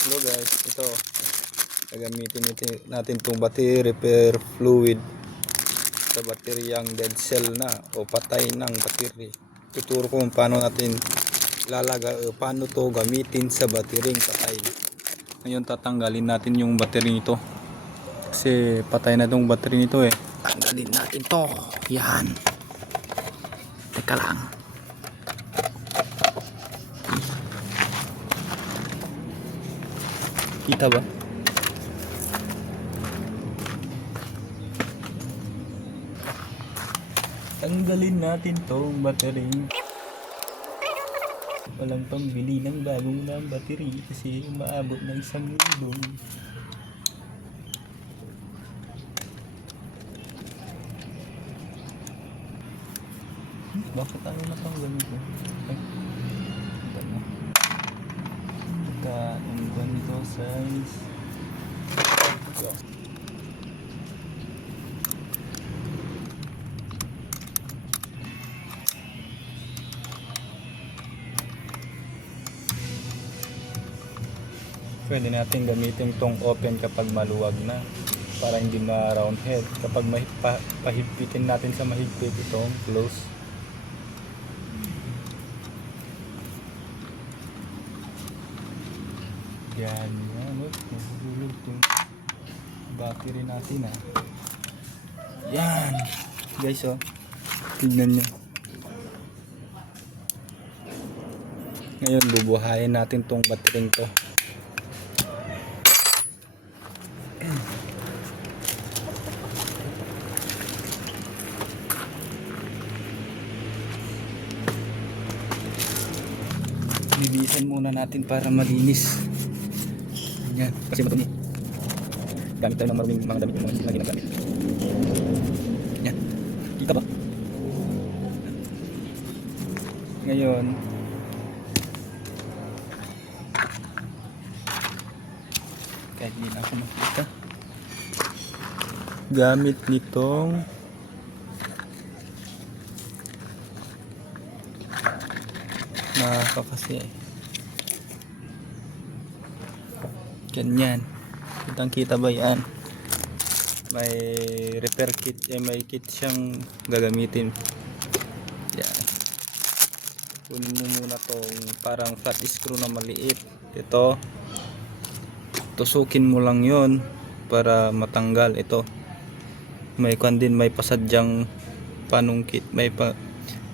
Hello guys, ito gagamitin natin itong battery repair fluid sa bateryang dead cell na o patay ng battery. Tuturo ko kung paano natin paano to gamitin sa bateryeng patay. Ngayon tatanggalin natin yung battery nito kasi patay na itong battery nito eh. Tanggalin natin to. Yan, teka lang. Kita ba? Tanggalin natin tong battery. Walang pambili ng bagong na battery kasi umaabot ng 1,000. Bakit ano natanggal ito? Ito na. Ang ganito size. Ito. Pwede natin gamitin tong open kapag maluwag na para hindi na round head. Kapag pahigpitin natin sa mahigpit itong close. Yan. Nahulog itong battery natin ah. Yan guys, oh, tignan nyo. Ngayon bubuhayin natin tong battery to. Linisin muna natin para malinis. Yan, kasi madumi. Gamit tayo ng maruming mga damit yung mga lagi nagamit. Yan, kita ba? Ngayon kahit hindi na ako makita, gamit nitong nakakasi ganyan. Kitang kita ba yan? May repair kit, may kit siyang gagamitin. Yan, kunin mo muna tong parang flat screw na maliit. Ito tusukin mo lang yon para matanggal ito. May din, may pasadyang panungkit, may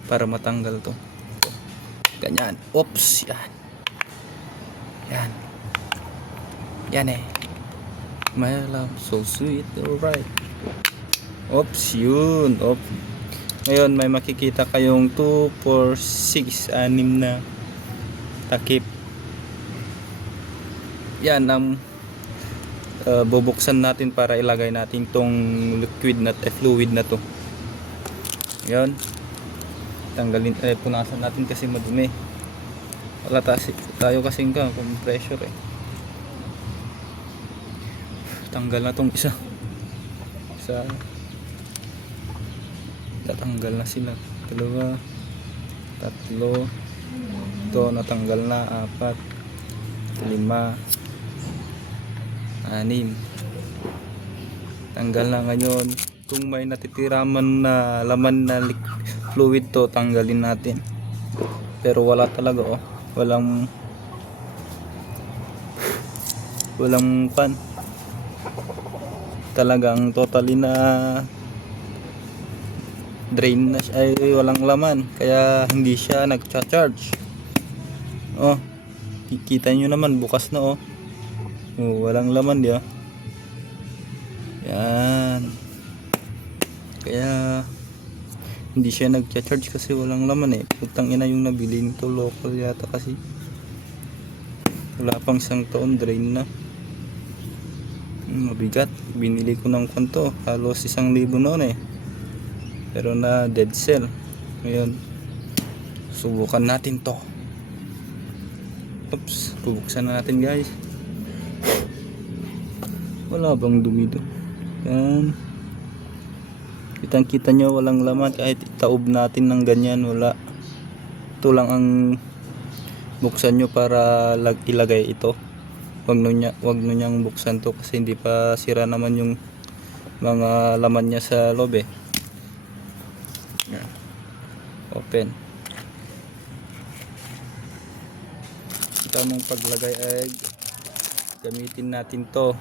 para matanggal to. Ganyan. Oops, yan. Yan. Yan eh. My love, so sweet. Alright. Oops, yun. Oops. Ngayon, may makikita kayong 2, 4, 6, 6 na takip. Yan ang bubuksan natin para ilagay natin tong liquid na fluid na to. Yan. Tanggalin, punasan natin kasi madumi. Wala tayo kasing compressor eh. Tanggal na tong isa. Natanggal na sila. 2, 3. Ito natanggal na. 4, 5, 6. Tanggal na. Ngayon kung may natitiraman na laman na fluid to, tanggalin natin. Pero wala talaga, oh. Walang pan. Talagang totally na drain na siya, ay walang laman, kaya hindi siya nagcha-charge. Oh, kita nyo naman bukas na, oh. Oh, walang laman dia. Yan. Kaya hindi siya nagcha-charge kasi walang laman eh. Putang ina yung nabili nito, local yata kasi. Wala pang 1 taon, drain na. Mabigat. Binili ko ng kwanto, halos 1,000 noon eh. Pero na dead cell. Ngayon subukan natin to. Oops, bubuksan na natin guys. Wala bang dumi doon? Yan. Kitang kita nyo walang laman, kahit itaob natin ng ganyan wala. Ito lang ang buksan nyo para ilagay ito. wag nyo niyang buksan to kasi hindi pa sira naman yung mga laman niya sa loob eh. Yan. Open. Tamang paglagay ay gamitin natin to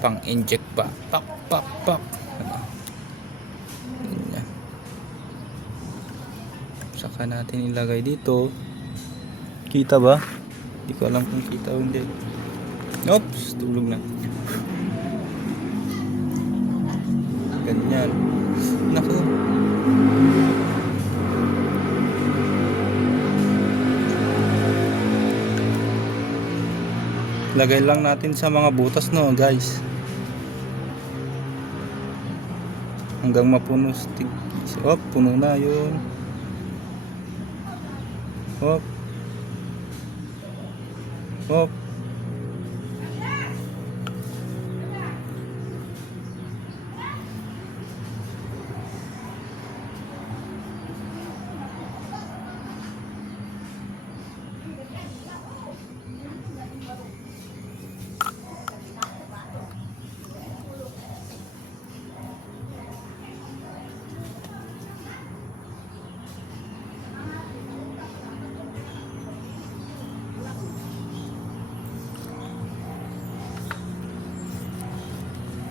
pang inject pa. Pak pak pak. Ano? Ganyan. Saka natin ilagay dito. Kita ba? Hindi ko alam kung kita o hindi. Oops, tulog na. Ganyan. Naku. Lagay lang natin sa mga butas, no, guys. Hanggang mapuno. Oh, puno na yun. Hop. Hop.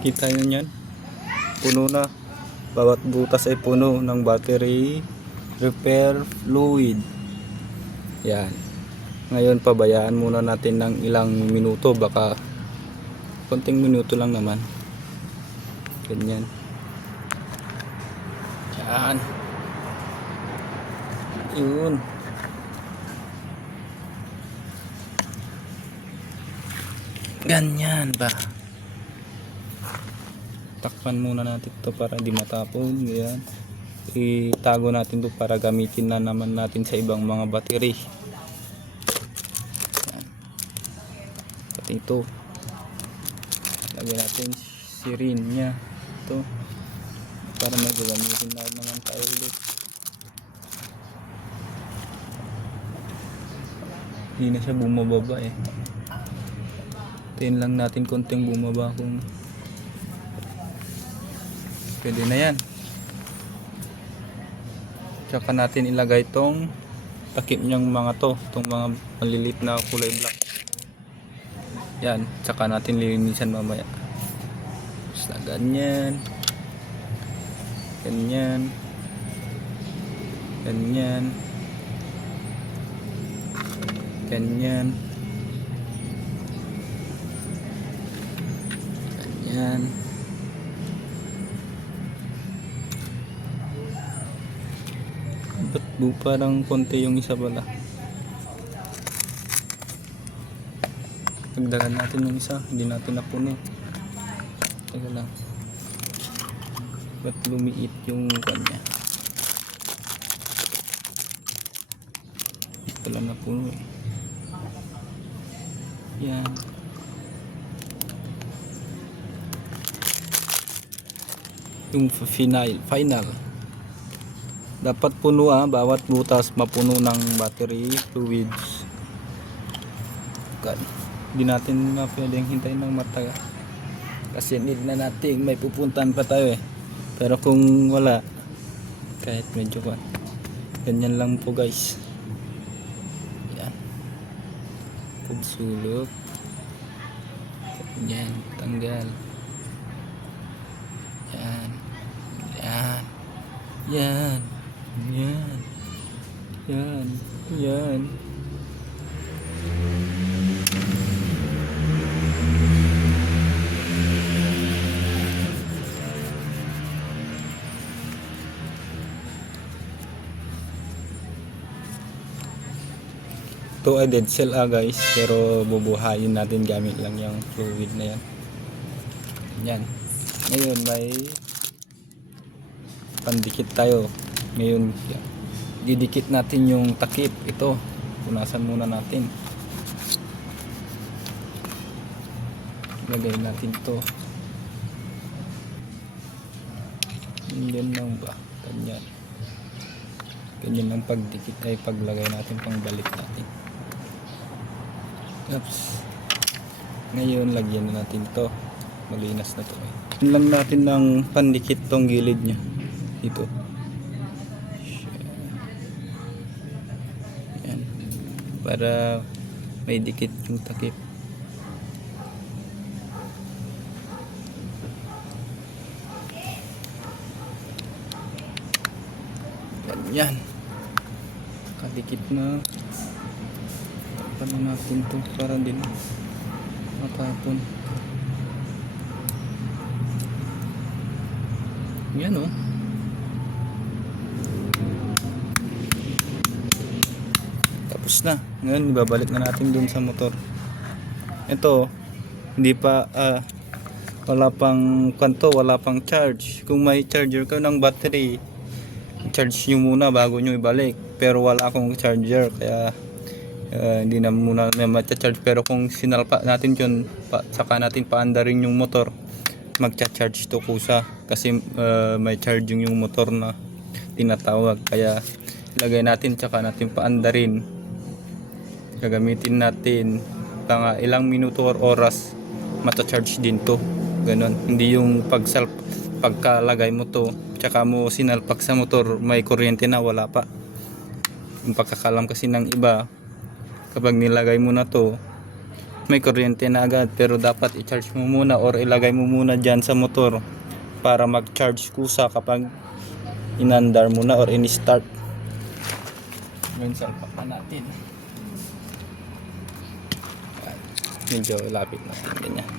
Kita nyo yan? Puno na. Bawat butas ay puno ng battery repair fluid. Yan. Ngayon pabayaan muna natin ng ilang minuto. Baka konting minuto lang naman. Ganyan. Yan. Yun. Ganyan ba? Takpan muna natin to para di matapon. Yan. Itago natin to para gamitin na naman natin sa ibang mga battery. Yan. Pati ito. Lagyan natin sirin niya. Ito. Para may gagamitin na naman tayo ulit. Hindi na siya bumababa eh. Tayin lang natin konting bumaba kung pwede na yan. Tsaka natin ilagay tong takip niyang mga to, itong mga malilit na kulay black. Yan, tsaka natin lilinisan mamaya. Basta ganyan. Ganyan. Ganyan. Ganyan. Ganyan. Ba't parang konti yung isa pala? Dagdagan natin yung isa, hindi natin napuno. Teka lang. Ba't lumiit yung kanya? Hindi pala napuno eh. Yan. Yung final. Dapat puno bawat butas mapuno ng battery fluids. Hindi natin na pwedeng hintayin ng matagal. Kasi need na natin, may pupuntahan pa tayo eh. Pero kung wala, kahit medyo ganyan lang po guys. Yan. Pagsulok. Yan, tanggal. Yan. Yan. Yan. Yan. Yan. Yan. Ito ay dead cell guys, pero bubuhayin natin gamit lang yung fluid na yan. Yan. Ngayon may pandikit tayo. Ngayon didikit natin yung takip. Ito, punasan muna natin. Lagay natin to. Ganyan lang ba? Ganyan. Ganyan ang pagdikit ay paglagay natin, pang balik natin. Oops. Ngayon lagyan na natin to, malinas na to. Yun lang natin ng pandikit tong gilid nya dito. Yan, para may dikit yung takip. Yan, kadikit na. Tapan natin to para din matapon. Yan oh. Tapos na. Ngayon ibabalik na natin dun sa motor. Ito hindi pa wala pang kanto, wala pang charge. Kung may charger ka ng battery, charge nyo muna bago nyo ibalik. Pero wala akong charger kaya hindi na muna na matcha-charge. Pero kung sinalpa natin yun, saka natin paandarin yung motor, magcha-charge to kusa. Kasi may charging yung motor na tinatawag. Kaya ilagay natin saka natin paandarin. Gagamitin natin pang ilang minuto or oras, matcha-charge din to. Ganon. Hindi yung pagkalagay mo to tsaka mo sinalpak sa motor may kuryente na, wala pa. Yung pagkakalam kasi ng iba, kapag nilagay mo na to may kuryente na agad, pero dapat i-charge mo muna or ilagay mo muna dyan sa motor para mag-charge kusa kapag inandar mo na or in-start. Ngayon salpak na natin. Medyo lapit natin ganyan.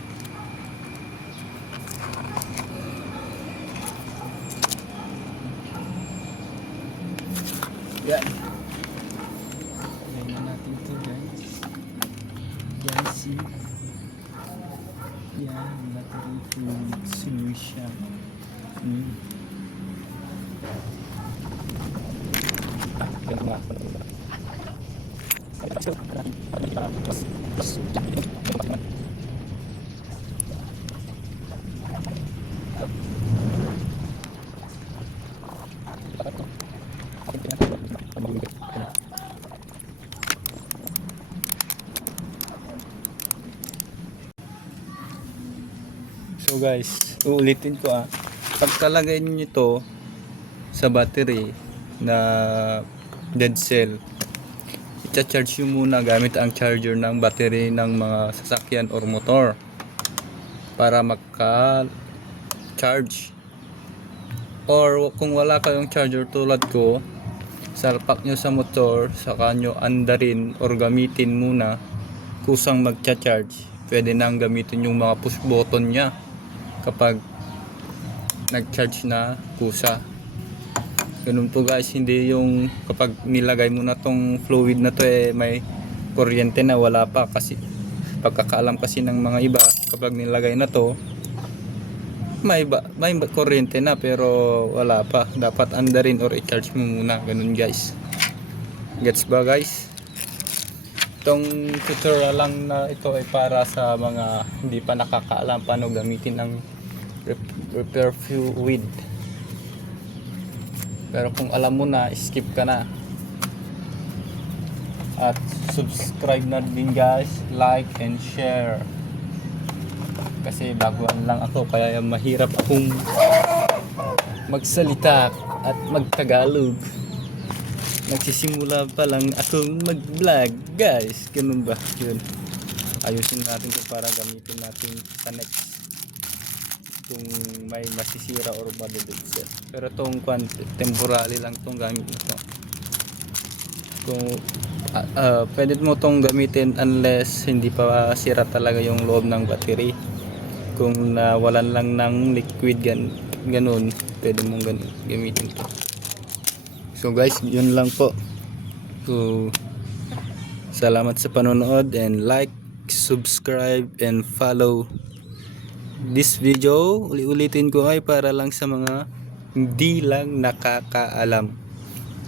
Yan. Lagyan na natin ito guys. Yan si. Yan. Battery fluid solution. Yan nga pala. So guys, uulitin ko pagkalagay niyo ito sa battery na dead cell, i-charge nyo muna gamit ang charger ng battery ng mga sasakyan or motor para maka-charge. Or kung wala kayong charger tulad ko, salpak nyo sa motor, saka nyo andarin or gamitin muna kusang magcha-charge. Pwede nang gamitin yung mga push button nya kapag nag-charge na kusa. Ganun po guys, hindi yung kapag nilagay mo na tong fluid na to may kuryente na, wala pa. Kasi pagkakaalam kasi ng mga iba, kapag nilagay na to may kuryente na pero wala pa. Dapat andarin or i-charge mo muna. Ganun guys. Gets ba guys? Itong tutorial lang na ito ay para sa mga hindi pa nakakaalam paano gamitin ang repair fluid. Pero kung alam mo na, skip ka na. At subscribe na din guys, like and share. Kasi baguhan lang ako kaya mahirap akong magsalita at magtagalog. Nagsisimula pa lang akong mag-vlog guys. Ganun ba? Yun. Ayusin natin ito para gamitin natin sa next kung may masisira or madudugset. Pero itong temporary lang itong gamit na ito. Kung pwede mo itong gamitin unless hindi pa sira talaga yung loob ng battery. Kung nawalan lang ng liquid ganun, pwede mong gamitin ito. So guys, yun lang po. So, salamat sa panonood and like, subscribe and follow this video. Ulitin ko ay para lang sa mga hindi lang nakakaalam.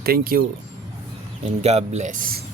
Thank you and God bless.